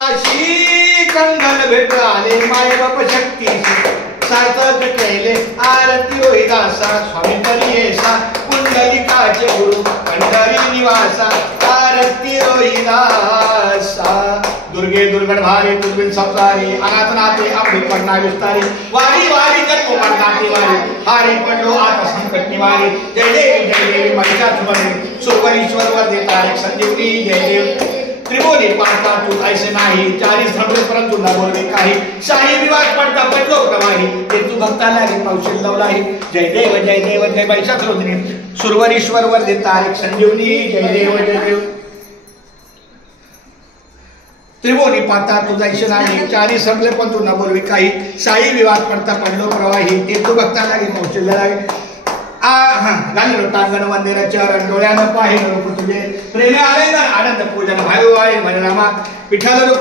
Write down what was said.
कंगन भेट आले माय बाप शक्तीशी सार्थक केले आरती होई दासा स्वामी परियेसा पुंडलिकाचे गुरु पंढरी निवासा आरती होई दासा दुर्गे दुर्गण भारी दुर्बिन संसारी अनाथ नाथे अमृत पडना विस्तारी वारी वारी कर्म मरणाती वारी हारी पडलो आता संकट निवारी जय देवी महिषासुरमर्दिनी सुरवरीश्वर वरदे तारक संजीवनी जय देव त्रिभुवनी पाहता तू ऐसे नाही चारी समृद्ध परंतु न बोलणे काही शाही विवाद पडता पडलो प्रवाही ते तू भक्ताला गे पावशील लावलाही जय देव जय महिषासुरमर्दिनी सुरवरीश्वर वरदे तारक संजीवनी जय देव त्रिभुवनी पाहता तू ऐसे नाही चारी संपले पण तू न बोलवी काही शाही विवाद पडता पडलो प्रवाही ते तू भक्ताला गे पावशील लावलाही घाललो टांगण मंदिराच्या डोळ्यानं पाहिलं तुझे प्रेम आले ना आनंद पूजन भाई वाई मनरामा विठ्ठल